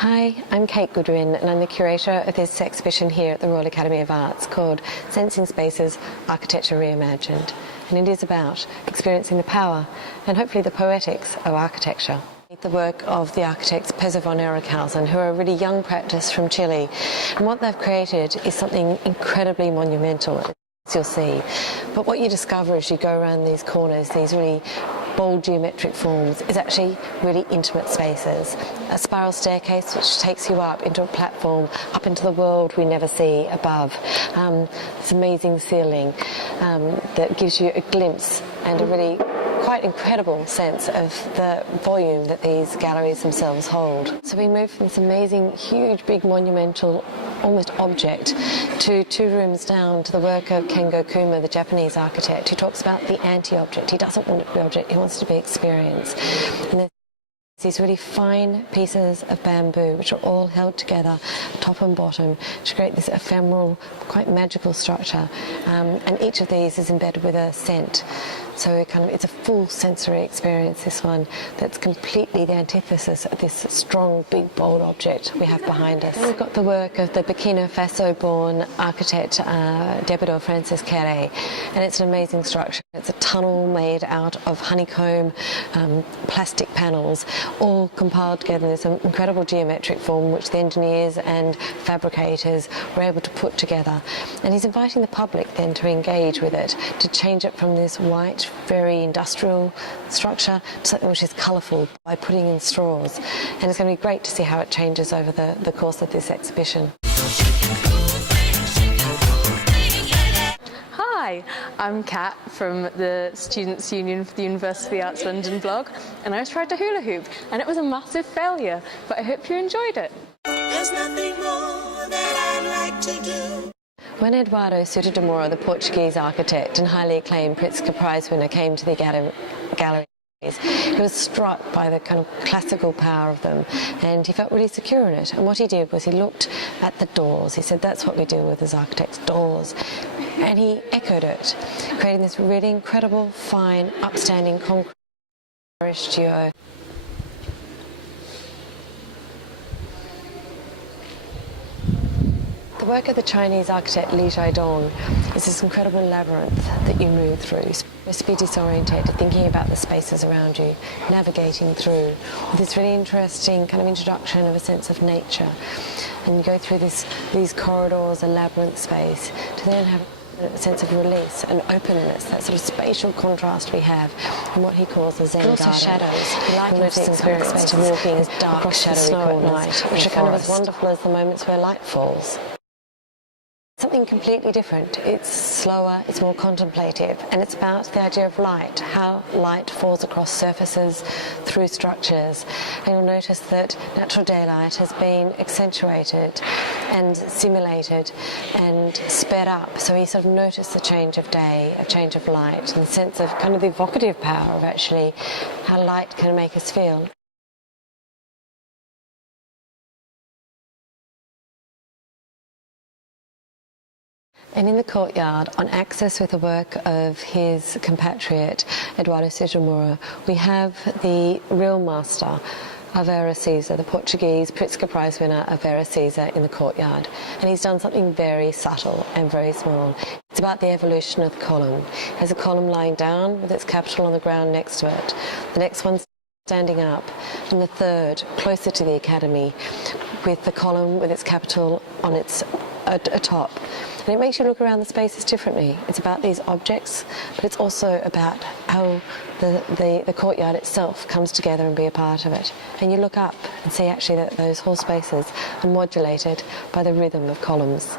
Hi, I'm Kate Goodwin and I'm the curator of this exhibition here at the Royal Academy of Arts called Sensing Spaces, Architecture Reimagined. And it is about experiencing the power and hopefully the poetics of architecture. The work of the architects Peso von Erickhausen, who are a really young practice from Chile. And what they've created is something incredibly monumental, as you'll see. But what you discover as you go around these corners, these really bold geometric forms, is actually really intimate spaces. A spiral staircase which takes you up into a platform, up into the world we never see above. This amazing ceiling that gives you a glimpse and a really quite incredible sense of the volume that these galleries themselves hold. So we move from this amazing, huge, big, monumental, almost object to 2 rooms down to the work of kengokuma, the Japanese architect, who talks about the anti-object. He doesn't want it to be object, he wants it to be experience. And there's these really fine pieces of bamboo which are all held together, top and bottom, to create this ephemeral, quite magical structure. And each of these is embedded with a scent. So it's a full sensory experience, this one, that's completely the antithesis of this strong, big, bold object we have behind us. And we've got the work of the Burkina Faso-born architect, Eduardo Francis Carey, and it's an amazing structure. It's a tunnel made out of honeycomb plastic panels, all compiled together in this incredible geometric form which the engineers and fabricators were able to put together. And he's inviting the public then to engage with it, to change it from this white, very industrial structure to something which is colourful by putting in straws. And it's going to be great to see how it changes over the course of this exhibition. Hi, I'm Kat from the Students' Union for the University of the Arts London blog, and I tried to hula hoop and it was a massive failure, but I hope you enjoyed it. There's nothing more that I'd like to do. When Eduardo Sotomayor, the Portuguese architect and highly acclaimed Pritzker Prize winner, came to the gallery, he was struck by the kind of classical power of them, and he felt really secure in it. And what he did was he looked at the doors. He said, that's what we deal with as architects, doors. And he echoed it, creating this really incredible, fine, upstanding concrete duo. The work of the Chinese architect lidong is this incredible labyrinth that you move through. You're supposed to be disorientated, thinking about the spaces around you, navigating through with this really interesting kind of introduction of a sense of nature. And you go through these corridors, a labyrinth space, to then have a sense of release and openness, that sort of spatial contrast we have in what he calls the Zen garden. Also shadows. He likens the experience to walking across shadowy corners, which are kind of as wonderful as the moments where light falls. Something completely different. It's slower, it's more contemplative, and it's about the idea of light, how light falls across surfaces, through structures. And you'll notice that natural daylight has been accentuated and simulated and sped up. So you sort of notice the change of day, a change of light, and the sense of kind of the evocative power of actually how light can make us feel. And in the courtyard, on access with the work of his compatriot, Eduardo Sotomayor, we have the real master of Vera Caesar, the Portuguese Pritzker Prize winner of Vera Caesar, in the courtyard. And he's done something very subtle and very small. It's about the evolution of the column. There's a column lying down with its capital on the ground next to it. The next one's standing up, and the third, closer to the academy, with the column with its capital on its atop. And it makes you look around the spaces differently. It's about these objects, but it's also about how the courtyard itself comes together and be a part of it. And you look up and see actually that those whole spaces are modulated by the rhythm of columns.